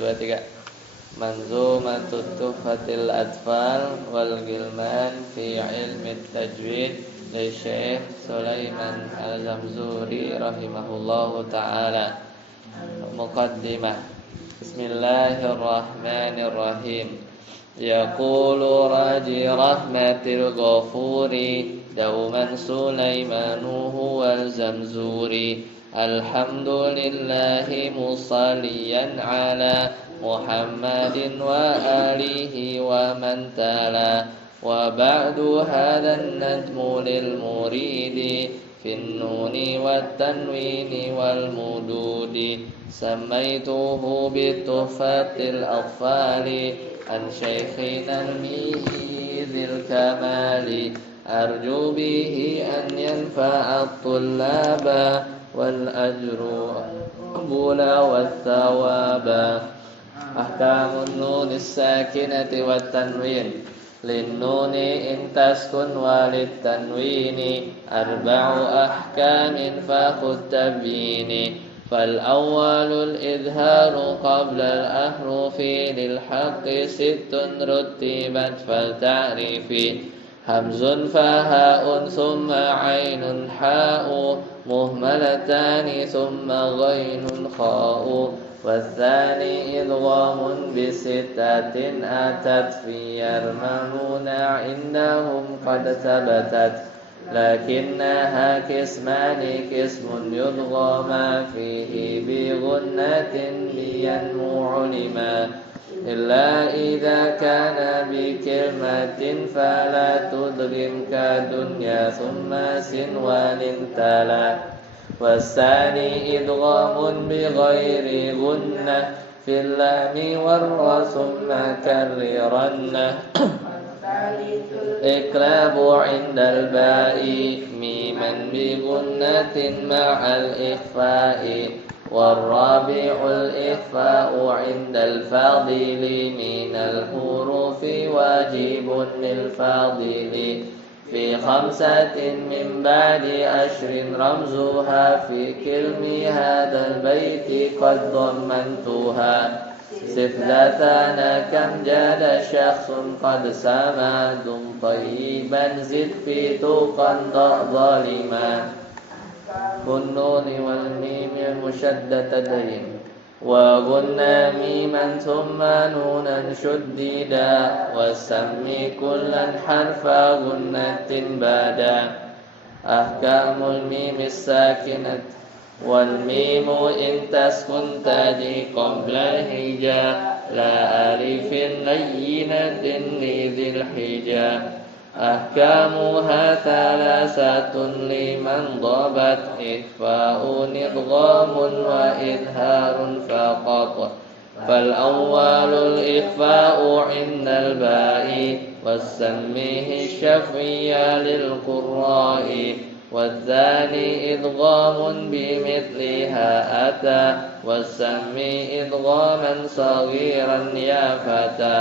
3. Manzumatut Tuhfatil Atfal wal Gilman fi ilmi tajwid li Syekh Sulaiman Al-Zamzuri rahimahullahu ta'ala. Muqaddimah. Bismillahirrahmanirrahim. Yaqulu raji rahmatil ghafuri dauman Sulaimanu huwal Zamzuri. Alhamdulillahi musalliyan ala Muhammadin wa alihi wa man tala. Wa ba'du hadhan najmu lil muridi fin nuni wat tanwini wal mududi. Samaituhu bi tuhfatil atfali an syaikhina al-mihi dzil kamali. Arju bihi an yanfa'at tullaba wal ajru bula wat thawaba. Ahkamun nunis sakinati wat tanwin lin nuni in taskun walid tanwini. Arba'u ahkamin fakhud tabini. Fal awwalul idharu qabla al ahrufi lil haqqi sittun rutibat fal ta'rifi. Hamzun fahaun thumma ainun ha'u muhmalatani thumma ghainun kha'u. والثاني إدغام بستة أتت في يرمون عندهم قد ثبتت. لكنها قسمان قسم يدغم فيه بغنة لينمو علما. إلا إذا كان بكلمة فلا تدغم كدنيا ثم سنوان تلا. والثاني إدغام بغير غنة في اللام والراء ثم كررن. إقلاب عند الباء ميما بغنة مع الإخفاء. والرابع الإخفاء عند الفاضل من الحروف واجب للفاضل. في 5 من بعد 10 رمزها في كلم هذا البيت قد ضمنتها. صف ذاتنا كم جاد شخص قد سما دم طيبا زد في توقا ظالما. والنون والميم المشددتين وغنى ميما ثم نونا شددا. وسمي كلا حرف غنة بادا. أحكام الميم الساكنة والميم إن تسكن تجي قبل الهجاء لا ألف لينة لذي الحجاء. أحكامها 3 لمن ضبت إخفاء إدغام وإظهار فقط. فالأول الإخفاء عند الباء والسميه الشفعي للقراء. والثاني إدغام بمثلها أتى والسمي إدغاما صغيرا يا فتى.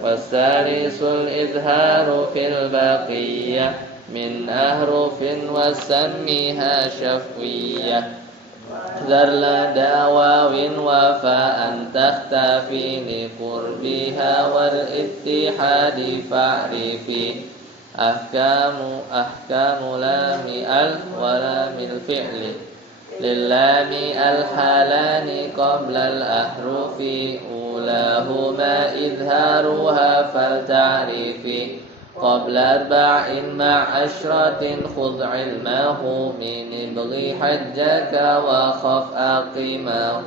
والثالث الإظهار في البقية من أحرف وسميها شفوية. ذر لدى واو وفاء تختفي لقربها والاتحاد فاعرفي. أحكام لام ال ولام الفعل. للام الحالان قبل الأحرف أولاهما إظهارها فالتعريف. قبل 4 مع 10 خذ علمه من ابغي حجك وخف أقيمه.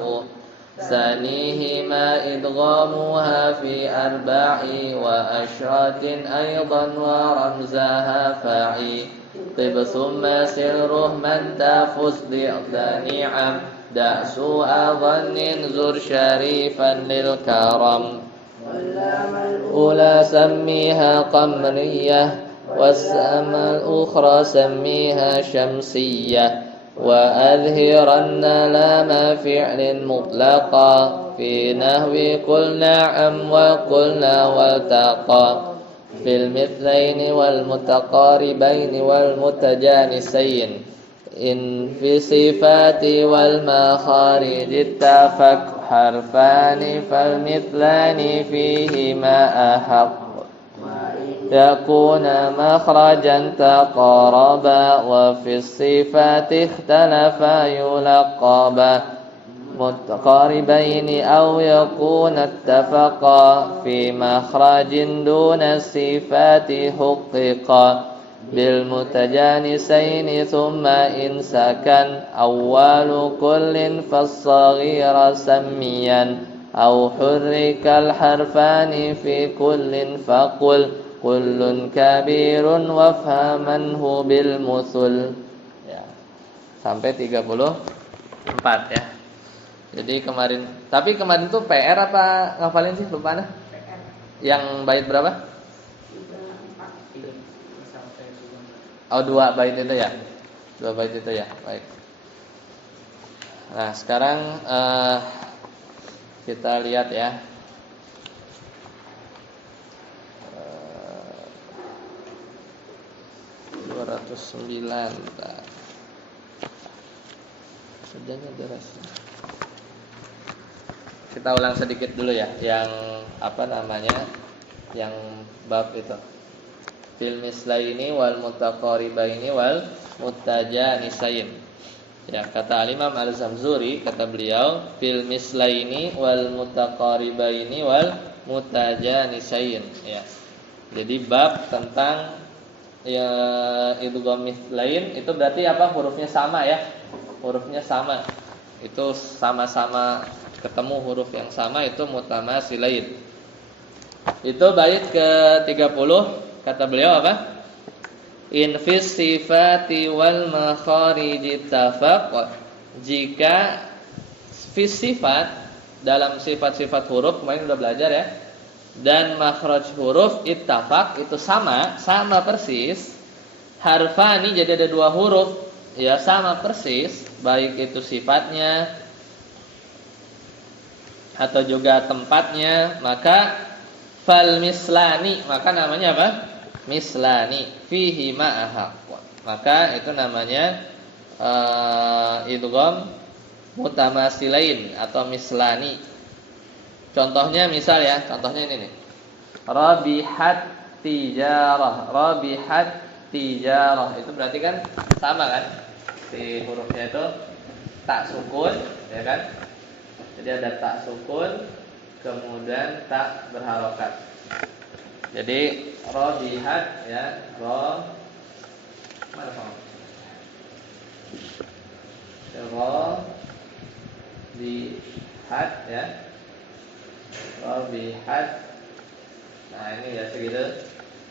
ثانيهما إدغامها في 4 و10 أيضا ورمزها فاعي. طب ثم سره من تفز ضعف نعم. دع سوء ظن زر شريفا للكرم. الأولى سميها قمرية والسم الأخرى سميها شمسية. وأظهرن لام فعل مطلقا في نحو قل نعم وقلنا والتقى. في المثلين والمتقاربين والمتجانسين. إن في صفات والمخارج اتفق harfani fal mithlani fihima ahaq yakuna makhrajan taqaraba wa fis sifati ikhtalafa yulaqaba mutaqaribaini aw yakuna ittafaqa fi makhrajin duna sifati huqiqa bil mutajanisaini thumma insakan awwalu kullin fas-saghira sammiyan aw hurrikal harfani fi kullin faqul kullun kabirun wafhamanhu bil musul. Ya. Sampai 34 ya. Jadi kemarin tuh PR apa ngafalin sih lupa nah? Yang bait berapa? Oh 2 bait itu ya. 2 bait itu ya. Baik. Nah, sekarang kita lihat ya. 209. Sudahnya beres. Kita ulang sedikit dulu ya, yang apa namanya, yang bab itu. Fil mislaini wal mutaqaribaini wal mutajanisain. Ya, kata Imam Al-Zamzuri, kata beliau, fil mislaini wal mutaqaribaini wal mutajanisain. Ya. Jadi bab tentang ya idgham mithlain itu berarti apa? Hurufnya sama ya. Hurufnya sama. Itu sama-sama ketemu huruf yang sama, itu mutamasilain. Itu bait ke-30 kata beliau apa? In fis sifati wal makharij tafaq. Jika fis sifat, dalam sifat-sifat huruf kemarin udah belajar ya. Dan makhraj huruf ittafaq itu sama persis. Harfani jadi ada 2 huruf ya sama persis, baik itu sifatnya atau juga tempatnya, maka fal mislani, maka namanya apa? Mislani fihi ma'ahaq. Maka itu namanya idgham mutamasilain atau mislani. Contohnya misal ya, contohnya ini nih. Rabihat tijarah, rabihat tijarah. Itu berarti kan sama kan? Si hurufnya itu tak sukun, ya kan? Jadi ada tak sukun, kemudian tak berharokat. Jadi rabihat ya, mana kamu? Rabihat ya. Rabihat. Nah, ini ya segitu.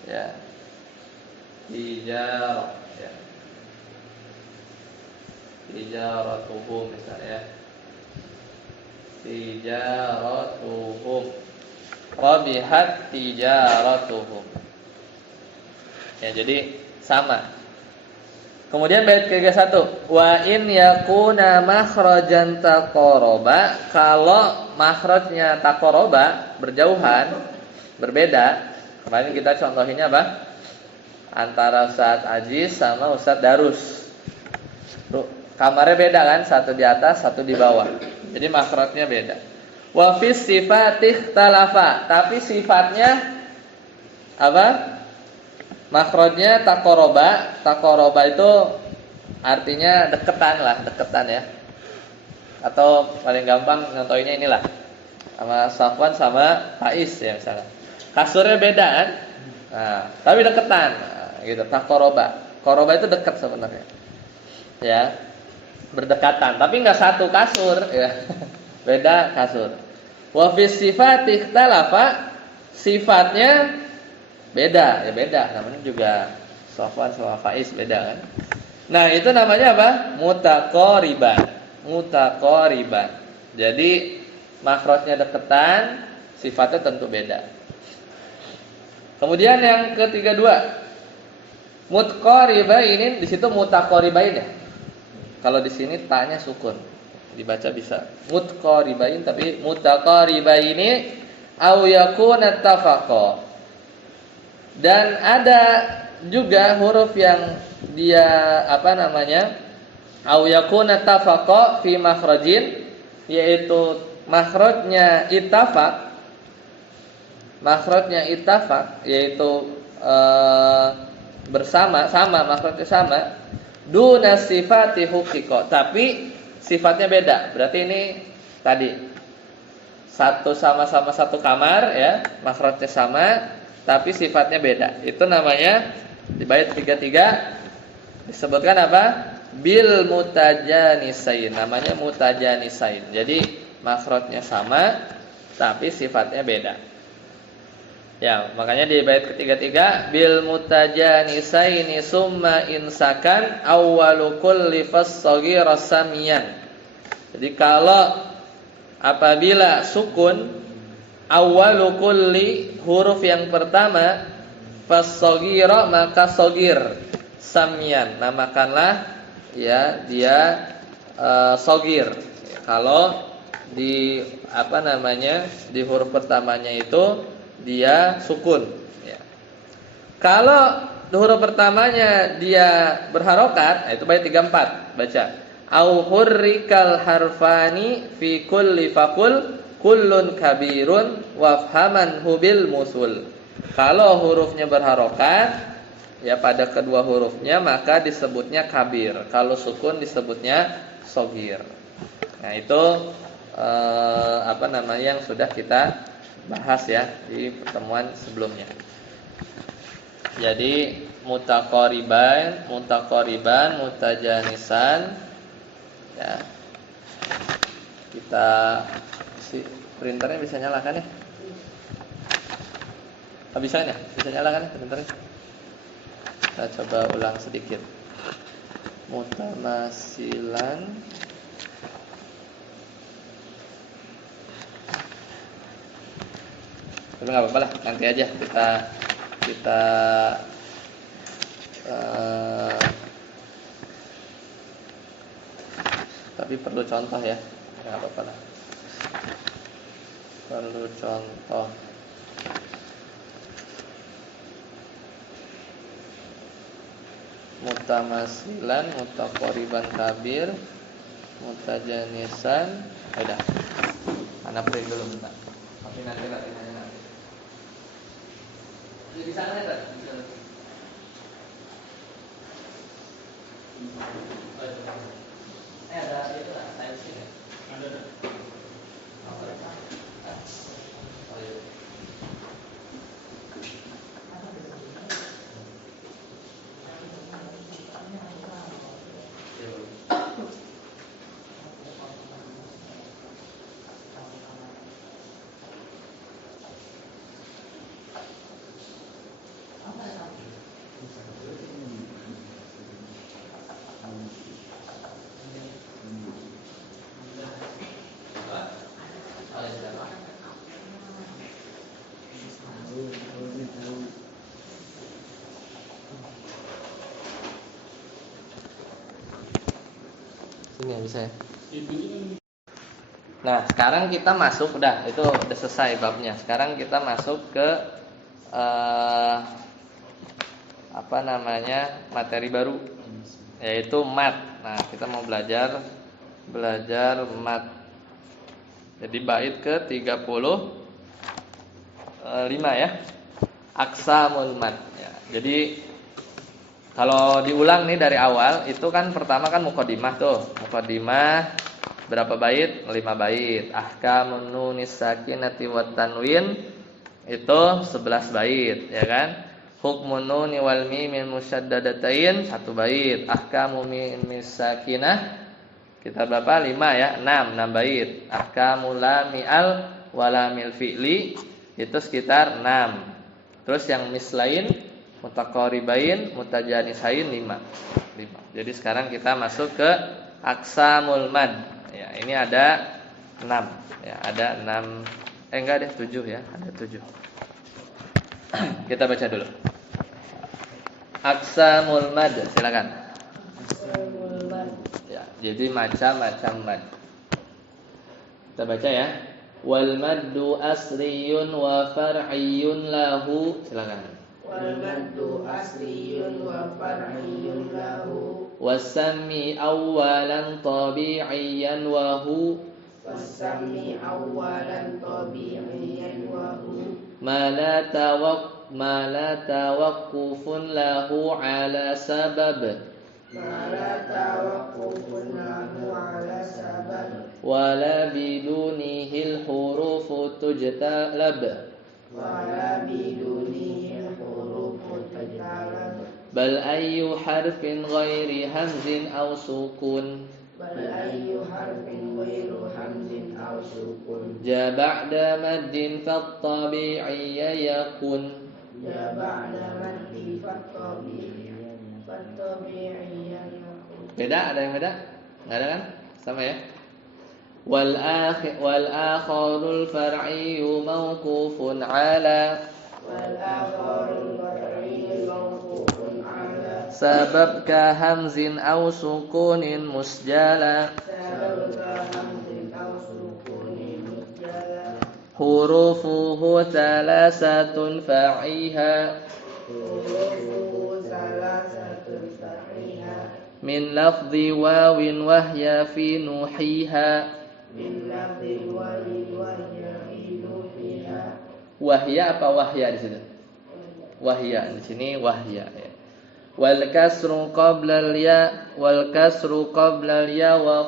Ya. Tijarah ya. Tijaratuhum misalnya ya. Tijaratuhum. Rabihat tijaratuhum. Ya, jadi sama. Kemudian bait ke-1, wa in yakuna makhrajan taqaraba, kalau makhrajnya taqaraba, berjauhan, berbeda. Kemarin kita contohinnya apa? Antara Ustaz Aziz sama Ustaz Darus. Tuh, kamarnya beda kan, satu di atas, satu di bawah. Jadi makhrajnya beda. Wa fis sifatih talafa, tapi sifatnya apa? Makhrajnya taqaraba. Taqaraba itu artinya deketan ya. Atau paling gampang contohnya inilah. Sama Safwan sama Faiz ya misalnya. Kasurnya beda kan? Nah, tapi deketan. Nah, gitu, taqaraba. Qoroba itu dekat sebenarnya. Ya. Berdekatan, tapi enggak satu kasur ya. Beda kasur. Wa fi sifati ikhtalafa, sifatnya beda, ya beda. Namanya juga Safwan sama Faiz beda kan. Nah, itu namanya apa? Mutaqariban. Mutaqariban. Jadi makhrajnya deketan, sifatnya tentu beda. Kemudian yang ke-32. Mutqaribain, di situ mutaqaribain ya. Kalau di sini tanya sukun. Dibaca bisa mutqaribain, tapi mutaqaribaini au yakuna tafaqa. Dan ada juga huruf yang dia apa namanya? Au yakuna tafaqa fi makhrajin, yaitu makhrajnya ittafaq yaitu bersama, sama, makhrajnya sama, duna sifati huqiqa, tapi sifatnya beda. Berarti ini tadi sama-sama satu kamar ya, makhrajnya sama tapi sifatnya beda. Itu namanya di bait 33 disebutkan apa? Bil mutajanisain. Namanya mutajanisain. Jadi makhrajnya sama tapi sifatnya beda. Ya, makanya di bait ketiga bil mutajanisaini summa insakan awwalu kulli fas-shaghira samiyan. Jadi kalau apabila sukun awwalu kulli, huruf yang pertama, fas-shaghira, maka shagir samiyan, namakanlah ya dia shagir. Kalau di di huruf pertamanya itu dia sukun ya. Kalau huruf pertamanya dia berharokat, itu bait 34, baca au hurrikal harfani fi kulli faqul kullun kabirun wafhaman hubil musul. Kalau hurufnya berharokat ya pada kedua hurufnya maka disebutnya kabir. Kalau sukun disebutnya shagir. Nah, itu yang sudah kita bahas ya di pertemuan sebelumnya. Jadi mutaqariban, mutajanisan ya. Kita printernya bisa nyalakan ya? Bisa ya? Bisa nyalakan ya printernya? Kita coba ulang sedikit. Mutamasilan tapi nggak apa-apa lah, nanti aja kita tapi perlu contoh ya, nggak apa-apa lah, perlu contoh. Mutamasilan, mutaqariban kabir, mutajanisan. Udah, anak print dulu bentar. Tapi nanti latihannya nanti. Di sana ya, Pak? Ada itu lah, saya sini. Ada. Oh iya. Ini bisa ya. Nah, sekarang kita masuk udah selesai babnya. Sekarang kita masuk ke materi baru yaitu mat. Nah, kita mau belajar mat. Jadi bait ke 35 ya. Aqsamul mat ya. Jadi kalau diulang nih dari awal, itu kan pertama kan muqaddimah tuh. Muqaddimah berapa bait? 5 bait. Ahkamun nunis sakinati wat tanwin itu 11 bait, ya kan? Hukmun nuni wal mimil musyaddadatain 1 bait. Ahkamu mimis sakinah kita berapa? 5 ya, 6 bait. Ahkamul lam al walamil fi'li itu sekitar 6. Terus yang mislain, mutaqaribain, mutajanisain 5. Jadi sekarang kita masuk ke aqsamul mad. Ya, ini ada 6. Ya, ada 6. Enggak deh, 7 ya, ada 7. Kita baca dulu. Aqsamul mad, silakan. Aqsamul mad. Ya, jadi macam-macam mad. Kita baca ya. Wal maddu asriyun wa far'iyun lahu. Silakan. Wal maddu asliyun wa far'iyyun lahu Wasammi awwalan tabi'iyan wa hu wasami awalan tabi'iyan wa hu ma la tawaqqufun lahu ala sabab ma la tawaqqufun lahu ala sabab wala bidunihil hurufu tujtalab wala bidunihil hurufu tajtalab bal ayyu harfin ghairi hamzin aw sukun bal ayyu harfin ghairu hamzin aw sukun ja ba'da maddin fattabi'iyya yakun ya ba'da maddi fattabi'iyyan beda, ada yang beda? Nggak ada kan? Sama ya. Wal akharul far'iyyu mawqufun ala wal akharul far'iyyu mawqufun ala sabab ka hamzin aw sukunin musjala sabab hamzin aw sukunin musjala hurufuhu thalathatun fa'iha hurufuhu salasatun fa'iha min lafzi wawin wahya fi nuhiha min lafzi wali wajhilu fiha wahya apa wahya di situ? Wahya di sini wahya ya. Wal kasru qabla al ya wa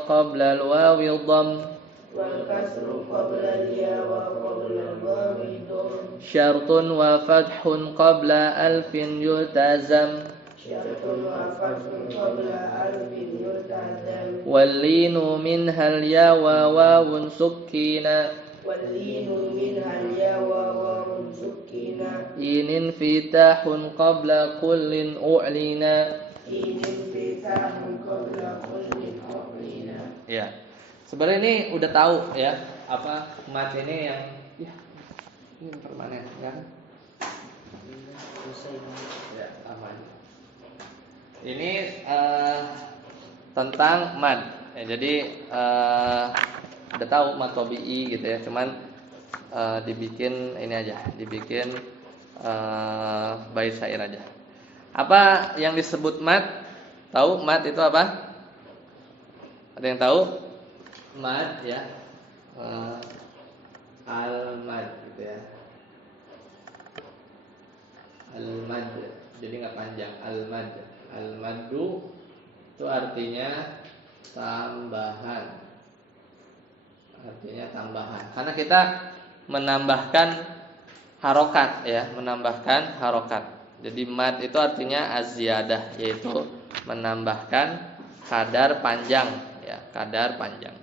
qabla al wawi dhamm wal kasru qabla ya wa qabla al-wawi dhamm syartun wa fathun qabla alfin yultazam syartun wa fathun qabla alfin yultazam wal linu minhal ya wa wawun sukkina wal linu minhal ya wa wawun sukkina inin fitahun qabla kullin u'lina. inin fitahun qabla kullin u'lina. Ya. Sebenarnya ini udah tahu ya apa mat ini yang ya ini permanen kan? Ya, aman. Ini tentang mad. Ya, jadi udah tahu mad tabi'i gitu ya. Cuman dibikin ini aja, dibikin bait syair aja. Apa yang disebut mad? Tahu mad itu apa? Ada yang tahu? Mad ya. Al-mad gitu ya. Al-mad. Jadi nggak panjang. Al-mad. Al-maddu itu artinya tambahan. Artinya tambahan. Karena kita menambahkan harokat ya, menambahkan harokat. Jadi mad itu artinya az-ziyadah, yaitu menambahkan kadar panjang ya, kadar panjang.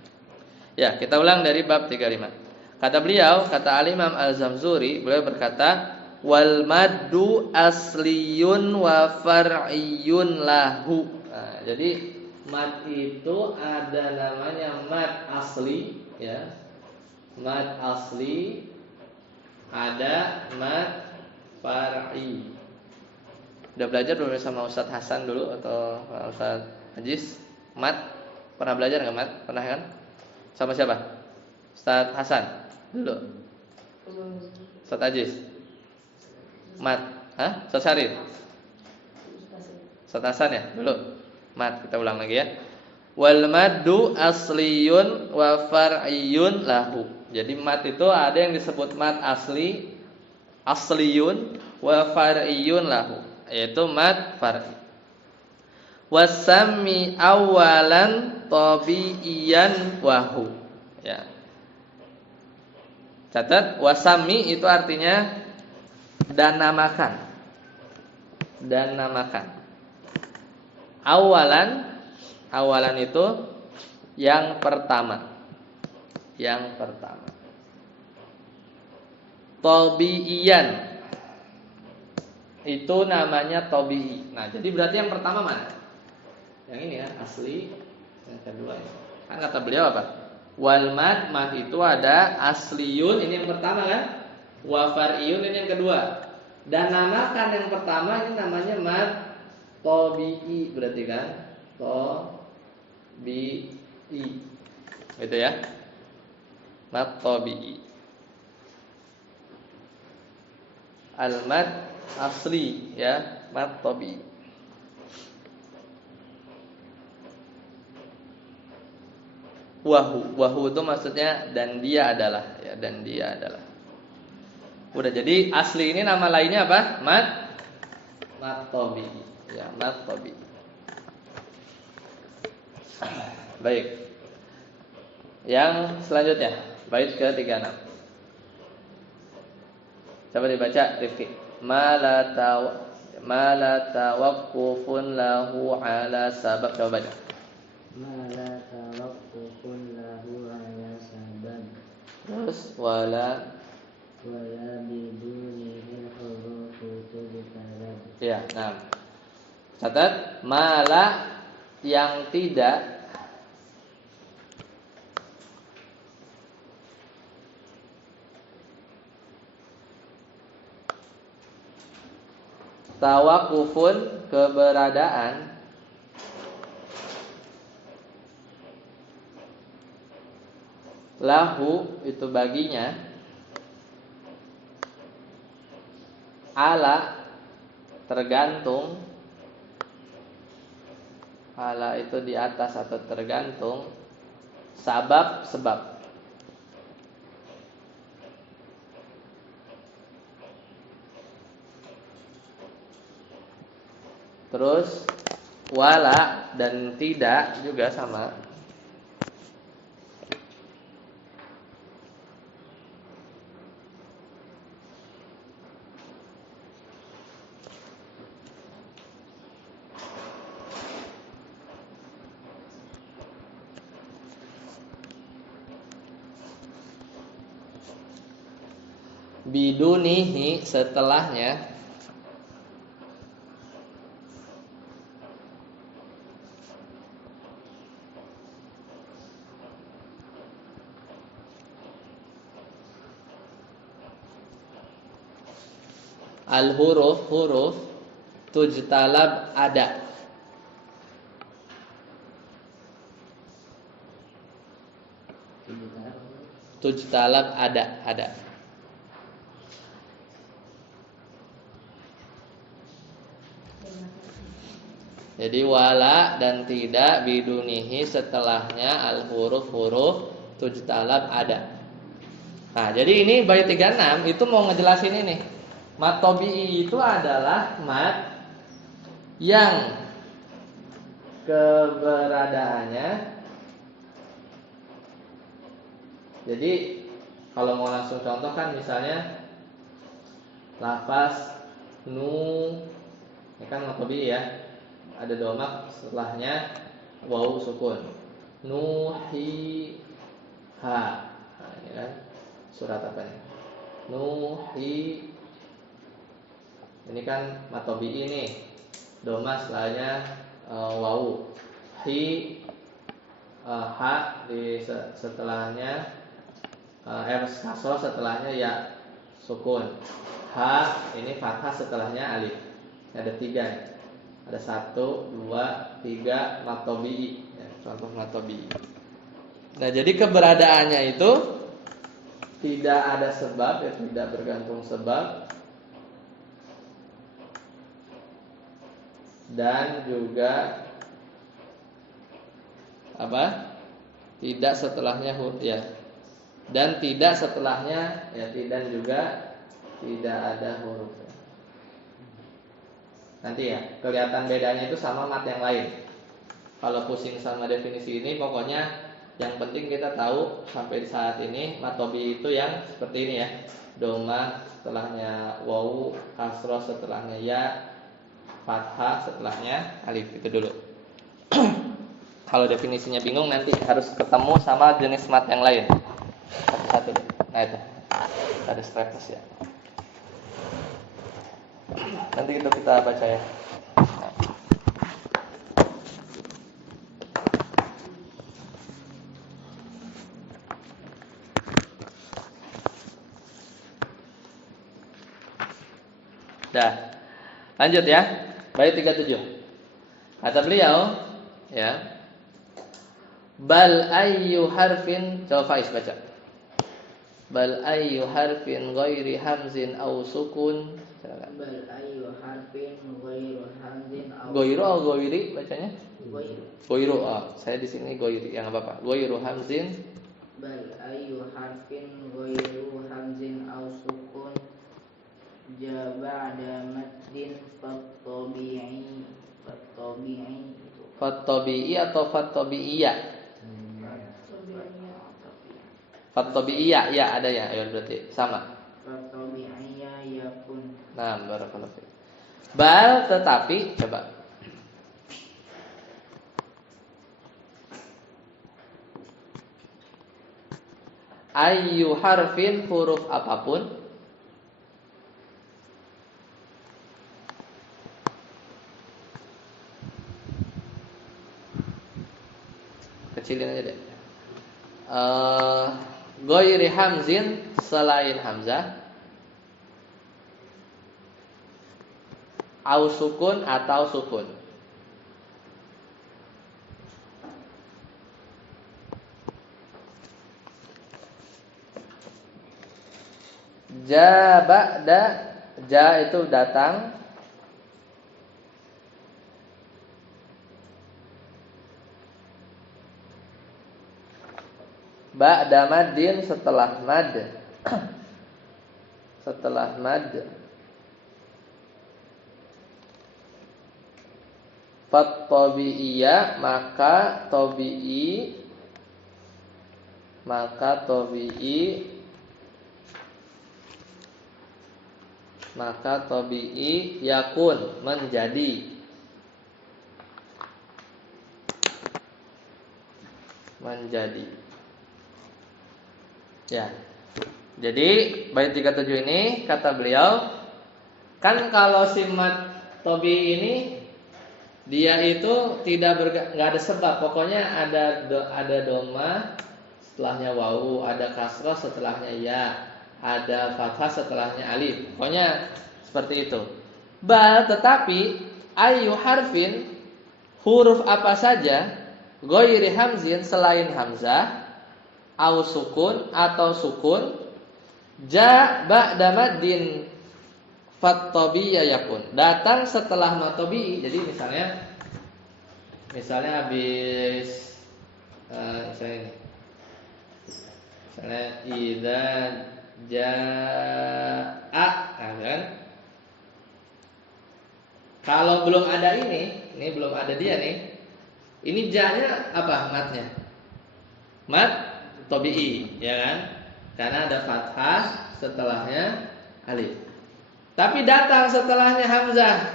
Ya, kita ulang dari bab 35. Kata beliau, kata Al-Imam Al-Zamzuri, beliau berkata, wal maddu asliyun wa far'iyun lahu. Nah, jadi mad itu ada namanya mad asli ya. Mad asli, ada mad far'i. Udah belajar dulu sama Ustadz Hasan dulu atau Ustadz Ajis? Mad pernah belajar nggak mad? Pernah kan? Sama siapa? Ustadz Hasan dulu. Ustadz Ajis. Mad, Ustadz Syarif. Ustadz Hasan ya dulu. Mad, kita ulang lagi ya. Wal maddu asliyun wa far'iyun lahu. Jadi mad itu ada yang disebut mad asli, asliyun wa far'iyun lahu, yaitu mad far'i. Wasami awalan tabi'iyan wahu. Ya. Catat, wasami itu artinya dan namakan. Dan namakan. Awalan itu yang pertama. Yang pertama. Tabi'iyan itu namanya tabi'i. Nah, jadi berarti yang pertama mana? Yang ini ya, asli. Yang kedua ya. Kan kata beliau apa? Wal mad itu ada asliyun, ini yang pertama kan? Wa far'iyun, ini yang kedua. Dan namakan yang pertama ini namanya mad tabi'i, berarti kan? Tabi'i. Gitu ya. Mad tabi'i. Al-mad asli ya, mad tabi'i. Wahu itu maksudnya dan dia adalah, ya, dan dia adalah. Udah, jadi asli ini nama lainnya apa? Mat tobi, ya, mat tobi. Baik. Yang selanjutnya, bait ke-36. Coba dibaca Rifki. Mala tawaqqufun lahu ala sabab. Coba baca. Mala tawaqqufun lahu ala sabab. Terus wala bidunihi hurufu tujtalab. Ya, nah. Catat mala yang tidak tawakufun keberadaan lahu itu baginya ala tergantung, ala itu di atas atau tergantung sebab. Terus wala dan tidak juga sama. Bidunihi setelahnya al huruf tujtalab ada. Tujtalab ada. Jadi wala dan tidak bidunihi setelahnya al huruf tujtalab ada. Nah, jadi ini bait 36 itu mau ngejelasin ini. Mat tobi'i itu adalah mat yang keberadaannya, jadi kalau mau langsung contoh kan misalnya lafaz nu, ini kan mat tobi'i ya, ada domak setelahnya wawu sukun. Nuhi ha. Nah, ini kan surat apa nih? Nuhi. Ini kan matobi ini domas setelahnya wawu. Hi ha di setelahnya kasroh setelahnya ya sukun. Ha ini fathah setelahnya alif. Ada 3 nih. Ada 1, 2, 3 matobi. Ya, contoh matobi. Nah, jadi keberadaannya itu tidak ada sebab, ya, tidak bergantung sebab. Dan juga apa? Tidak setelahnya ya. Dan tidak setelahnya ya, dan juga tidak ada huruf. Nanti ya, kelihatan bedanya itu sama mat yang lain. Kalau pusing sama definisi ini, pokoknya yang penting kita tahu sampai saat ini matobi itu yang seperti ini ya. Doma setelahnya wawu, kasroh setelahnya ya, fathah setelahnya alif, itu dulu. Kalau definisinya bingung nanti harus ketemu sama jenis mat yang lain satu-satu. Nah itu ada strepes ya. Nanti itu kita baca ya. Dah. Lanjut ya. Bait 37. Kata beliau, ya. Bal ayyu harfin, coba Faiz baca. Bal ayyu harfin ghairi hamzin aw sukun Silakan. Bal ayu harfin ghairu hamzin aw Goiru atau goiri bacanya? ghairu. Goiru. Oh, saya di sini goiri. Yang apa? Goiru hamzin. Bal ayu harfin ghairu hamzin aw sukun ja ba'da maddin fattabi'i itu. Fattabi'i atau fattabi'iyya? Fattabi'iyya. Fattabi'iyya, ya ada ya. Ayo berarti sama. Fattabi'iyya yakun. Nah, barakallahu fiik. Bal tetapi coba. Ayu harfin huruf apapun kecilin aja deh. Ghairi hamzin selain hamzah, au sukun atau sukun. Ja ba'da, ja itu datang, ba'da maddin setelah mad. Setelah mad. Fattabi'iyya maka tabi'i yakun menjadi ya. Jadi bait 37 ini kata beliau, kan kalau si mad tabi'i ini dia itu nggak ada sebab, pokoknya ada doma setelahnya wawu, ada kasrah setelahnya ya, ada fathah setelahnya alif, pokoknya seperti itu. Tetapi ayu harfin huruf apa saja ghairi hamzin selain hamzah, au sukun atau sukun, ja ba'da maddin fattabi'iyya yakun datang setelah matobi. Jadi misalnya habis misalnya idza jaa, kan? Kalau belum ada ini belum ada dia nih. Ini ja-nya apa matnya? Mat tabi'i, ya kan? Karena ada fathah setelahnya alif. Tapi datang setelahnya hamzah.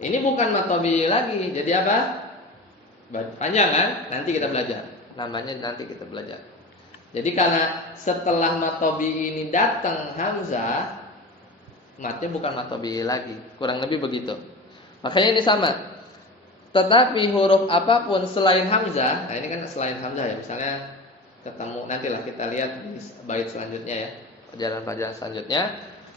Ini bukan mat tabi'i lagi. Jadi apa? Panjang kan? Nanti kita belajar. Namanya nanti kita belajar. Jadi karena setelah mat tabi'i ini datang hamzah, matnya bukan mat tabi'i lagi. Kurang lebih begitu. Makanya ini sama. Tetapi huruf apapun selain hamzah, nah ini kan selain hamzah ya. Misalnya ketemu, nantilah kita lihat di bait selanjutnya ya, pelajaran-pelajaran selanjutnya.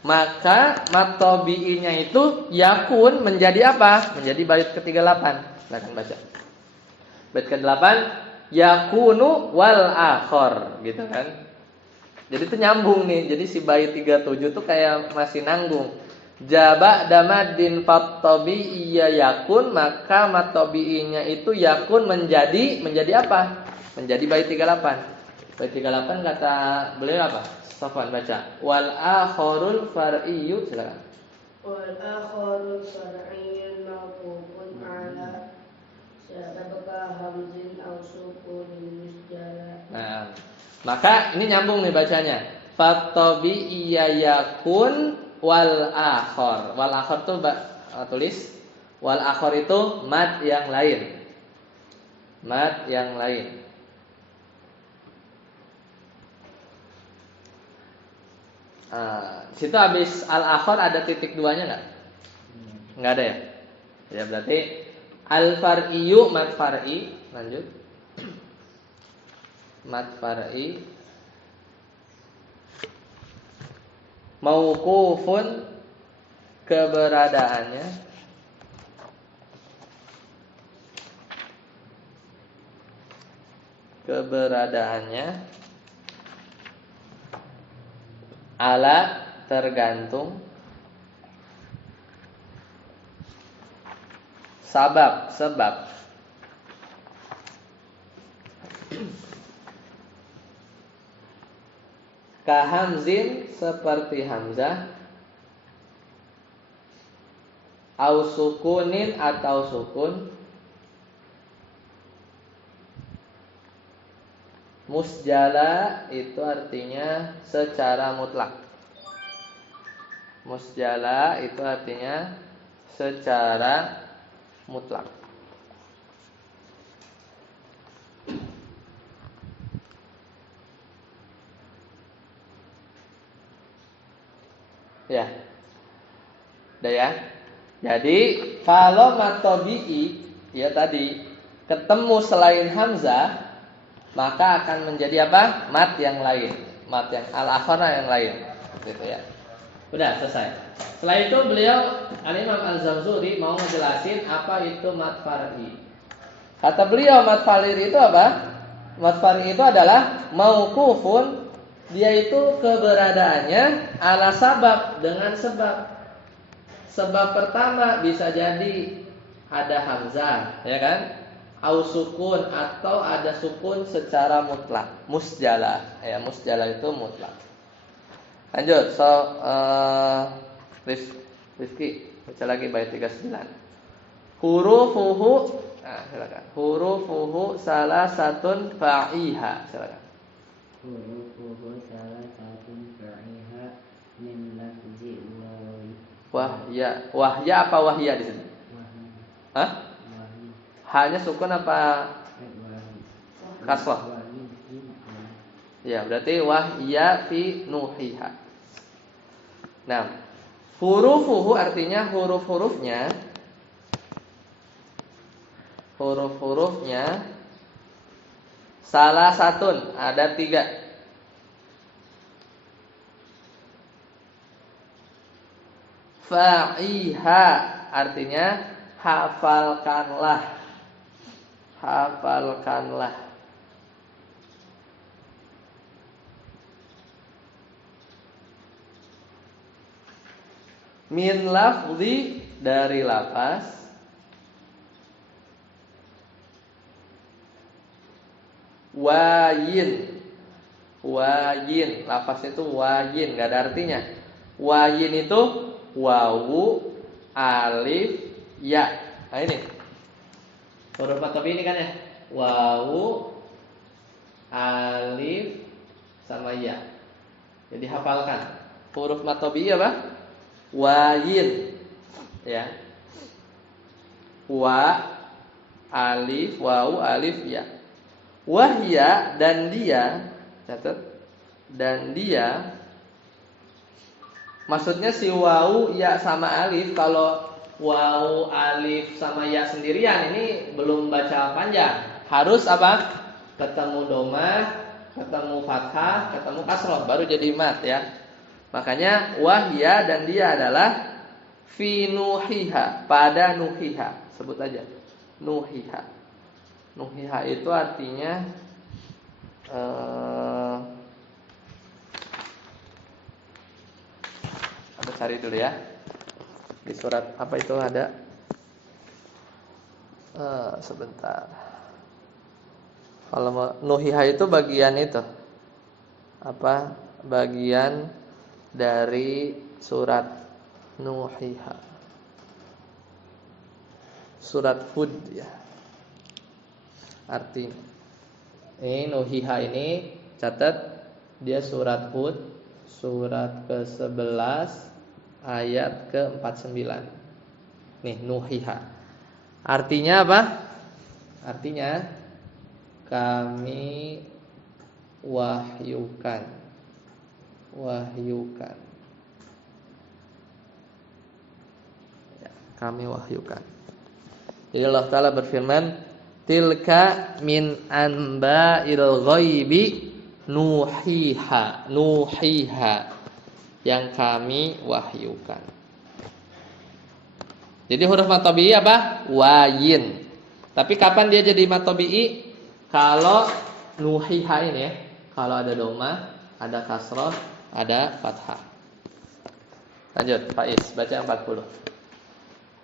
Maka mat tabi'inya itu yakun menjadi apa? Menjadi bait ke-38. Silakan baca. Bait ke-8 yakunu wal akhor, gitu kan. Jadi itu nyambung nih. Jadi si bait 37 tuh kayak masih nanggung. Jaba damadin fattabi'iyya yakun, maka mat tabi'inya itu yakun menjadi apa? Menjadi bait 38. Bait 38 kata beliau apa? Safwan baca. Wal akhorul far'iyyu, silakan. Wal akhorul far'iyyun mawqufun ala sababaka hamzin aw sukunin musjala. Nah, maka ini nyambung nih bacanya. Fattabi'iyya yakun wal akhor. Wal akhor tuh tulis. Wal akhor itu mad yang lain. Mad yang lain. Situ habis al-akhor ada titik duanya nggak? Nggak ada ya? Ya berarti al-far'iyyu mad far'i. Lanjut. Mad far'i mauqufun keberadaannya ala tergantung sabab, sebab. Kahamzin seperti hamzah, au sukunin atau sukun, musjala itu artinya secara mutlak. Musjala itu artinya secara mutlak. Ya. Udah ya. Jadi kalau mat tabi'i ya tadi ketemu selain hamzah, maka akan menjadi apa? Mat yang lain, mat yang al-akhara yang lain. Gitu ya. Udah selesai. Setelah itu beliau Al-Imam Al-Zamzuri mau ngejelasin apa itu mat far'i. Kata beliau mat far'i itu apa? Mat far'i itu adalah mauqufun, dia itu keberadaannya ala sabab, dengan sebab. Sebab pertama bisa jadi ada hamzah, ya kan? Au sukun atau ada sukun secara mutlak. Musjala, ya musjala itu mutlak. Lanjut, Rizky baca lagi bait 39. Hurufuhu, silakan. Hurufuhu salah satun fa'iha, silakan. Hurufuhu salah satun fa'iha min lafzi Wahya apa wahya di sini? Hah? Hanya sukun apa kasrah? Ya, berarti wahya fi nuhiha. Nah, hurufuhu artinya huruf-hurufnya salah satun, ada 3. Fa'iha artinya hafalkanlah. Hafalkanlah. Min lafzi dari lafaz. Wayin. Wayin, lafaznya itu wayin, enggak ada artinya. Wayin itu wawu, alif, ya. Nah ini huruf matobi ini kan ya. Wawu, alif, sama ya. Jadi hafalkan. Huruf matobi apa? Wayin, ya. Wa, alif, wawu, alif, ya. Wahya dan dia, catat. Dan dia, maksudnya si wawu, ya sama alif. Kalau wawu, alif sama ya sendirian ini belum baca panjang. Harus apa? Ketemu domah, ketemu fathah, ketemu kasroh, baru jadi mat ya. Makanya wahya dan dia adalah fi nuhiha, pada nuhiha. Sebut aja nuhiha. Nuhiha itu artinya cari dulu ya. Di surat apa itu ada? Sebentar. Kalau nuhiha itu bagian itu. Apa? Bagian dari surat nuhiha. Surat Hud ya. Artinya ini nuhiha ini catat dia surat Hud, surat ke-11 ayat ke-49. Nih nuhiha. Artinya apa? Artinya kami wahyukan. Wahyukan. Ya, kami wahyukan. Jadi Allah Ta'ala berfirman, tilka min anba'il ghaibi nuhiha. Nuhiha, yang kami wahyukan. Jadi huruf mat tabi'i apa? Wayin. Tapi kapan dia jadi mat tabi'i? Kalau nuhiha ini ya. Kalau ada domah, ada kasroh, ada fathah. Lanjut, Faiz, baca 40.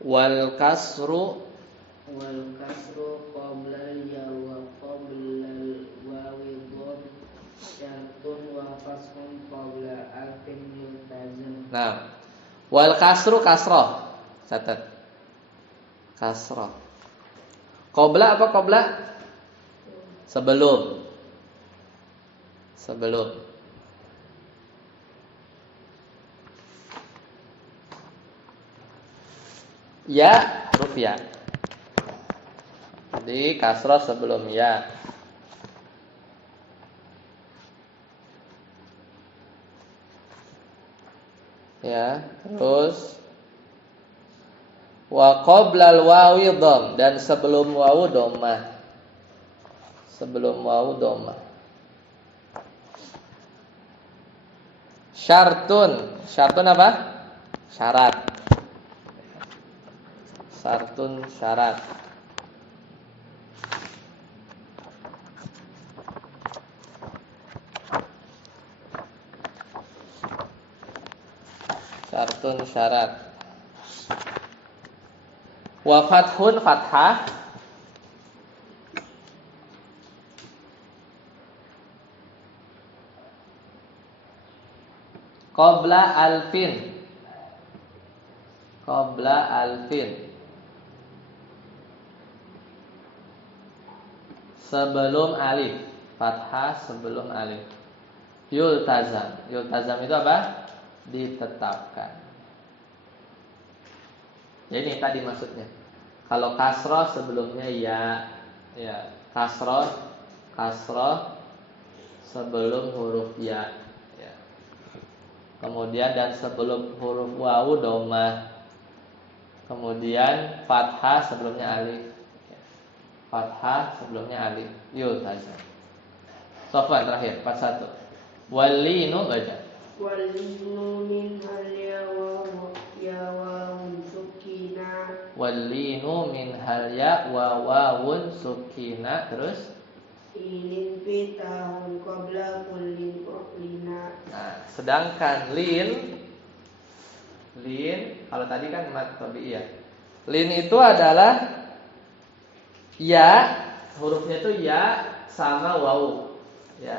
Wal kasru wal kasru qabla ya wa qabla wawi dhom syartun wa fathun qabla alfin yultazam. Nah, wal kasru kasroh. Catat. Kasroh. Qabla apa qabla? Sebelum. Sebelum. Ya, huruf ya. Jadi kasroh sebelum ya. Ya, terus wa qoblal wawi dhom, dan sebelum wawu dhammah. Sebelum wawu dhammah. Syartun. Syartun apa? Syarat. Syartun syarat. Syartun syarat. Wa fathun fathah. Qabla alfin. Qabla alfin. Sebelum alif. Fathah sebelum alif. Yultazam. Yultazam itu apa? Ditetapkan. Jadi ini tadi maksudnya. Kalau kasroh sebelumnya ya, ya kasroh sebelum huruf ya, ya. Kemudian dan sebelum huruf wawu dhammah. Kemudian fathah sebelumnya alif. Ya. Fathah sebelumnya alif. Yultazam. Sofwan terakhir 41. Walinu baca. Walinu min hal ya wawun sukina. Walinu min hal ya wa wawun sukina. Terus Ilin fitahun qabla kullin u'lina. nah, sedangkan lin kalau tadi kan mat tabi'iyah. Lin itu adalah ya, hurufnya itu ya sama wawu. Ya.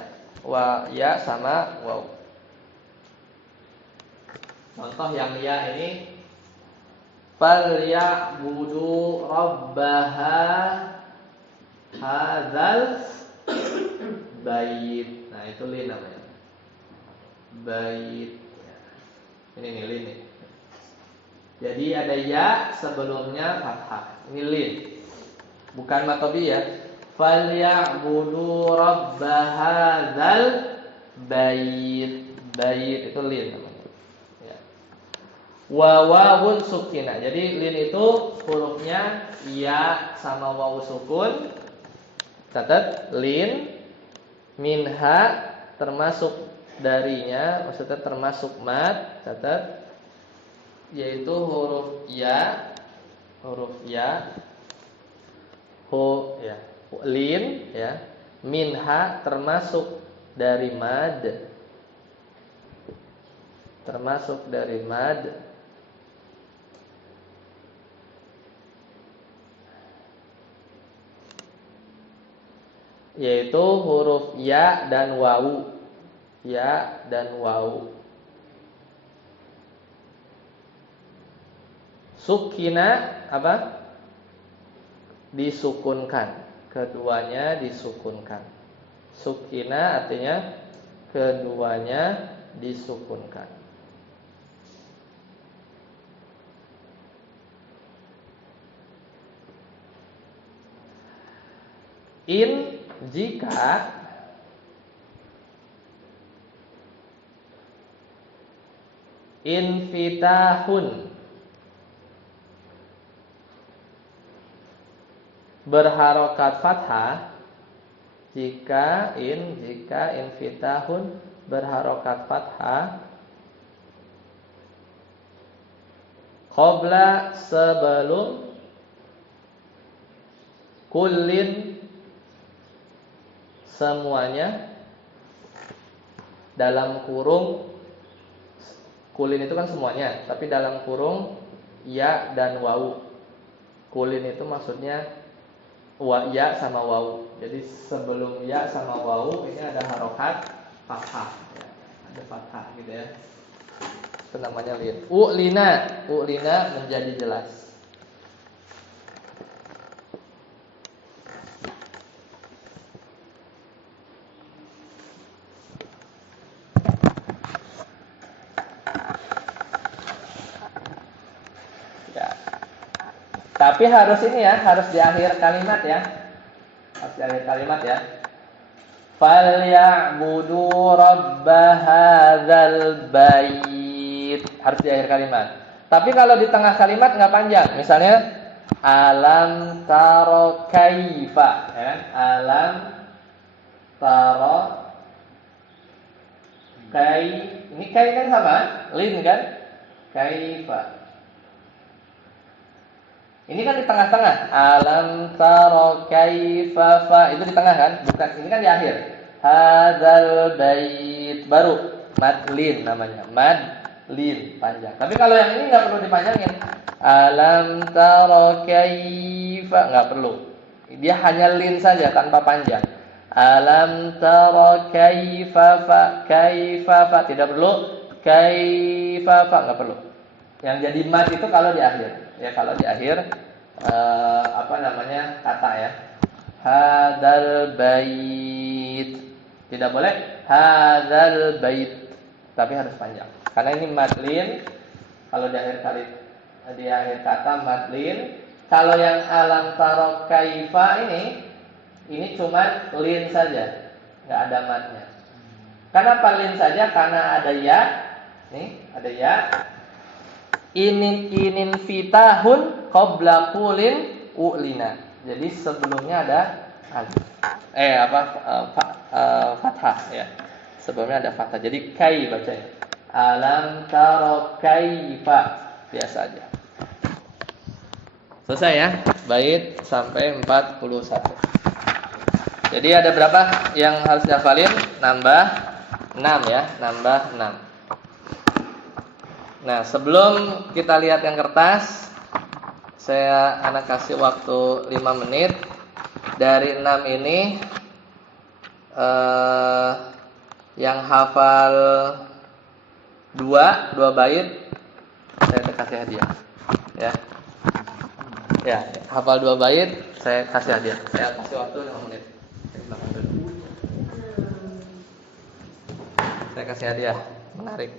Ya sama wawu. Contoh yang ya ini falyabudu rabbaha hadzal bait. Nah, itu lin namanya. Bait. Ini nih lin nih. Jadi ada ya sebelumnya fathah. Ini lin. Bukan matobi ya. Falyabudu rabbahadzal bait. Bait itu lin namanya. Ya. Wa wawun sukina. Jadi lin itu hurufnya ya sama wawu sukun. Catat lin minha termasuk darinya, maksudnya termasuk mat. Catat yaitu huruf ya, ya, lin ya, minha termasuk dari mad, yaitu huruf ya dan wawu, Sukina apa? Disukunkan. Keduanya disukunkan. Sukina artinya keduanya disukunkan. In jika infitahun berharokat fathah, jika infitahun berharokat fathah, qabla sebelum, kullin semuanya, dalam kurung, kullin itu kan semuanya, tapi dalam kurung ya dan wawu. Kulin itu maksudnya ya sama waw. Jadi sebelum ya sama waw ini ada harokat fathah ya. Ada fathah gitu ya. Itu namanya lin. U'lina menjadi jelas. Tapi harus ini ya, harus di akhir kalimat ya. Harus di akhir kalimat ya. Falyabudu rabba hadzal bait. Harus di akhir kalimat. Tapi kalau di tengah kalimat nggak panjang. Misalnya alam taro kaifa, ya kan? Alam taro ini kai kan sama, lin kan? Kaifa. Ini kan di tengah-tengah. Alam taro kaifa fa. Itu di tengah kan? Bukan. Ini kan di akhir. Hadzal bait. Baru madlin namanya. Madlin panjang. Tapi kalau yang ini enggak perlu dipanjangin. Alam taro kaifa, enggak perlu. Dia hanya lin saja tanpa panjang. Alam taro kaifa fa. Tidak perlu kaifa fa, enggak perlu. Yang jadi mad itu kalau di akhir. Ya kalau di akhir kata ya. Hadzal bait. Tidak boleh hadzal bait. Tapi harus panjang. Karena ini madlin. Kalau di akhir kata madlin. Kalau yang alam taro kaifa ini cuma lin saja. Enggak ada madnya. Kenapa lin saja? Karena ada ya. Nih, ada ya. Inin fitahun qabla qulin u'lina. Jadi sebelumnya ada fathah ya. Sebelumnya ada fathah. Jadi kai bacanya. Alam taro kaifa. Biasa aja. Selesai ya. Bait sampai 41. Jadi ada berapa yang harus dihafalin? Nambah 6 ya, nambah 6. Nah, sebelum kita lihat yang kertas, anak kasih waktu 5 menit. Dari 6 ini yang hafal 2 bait saya kasih hadiah. Ya, hafal 2 bait saya kasih hadiah. Saya kasih waktu 5 menit. Saya kasih hadiah, menarik.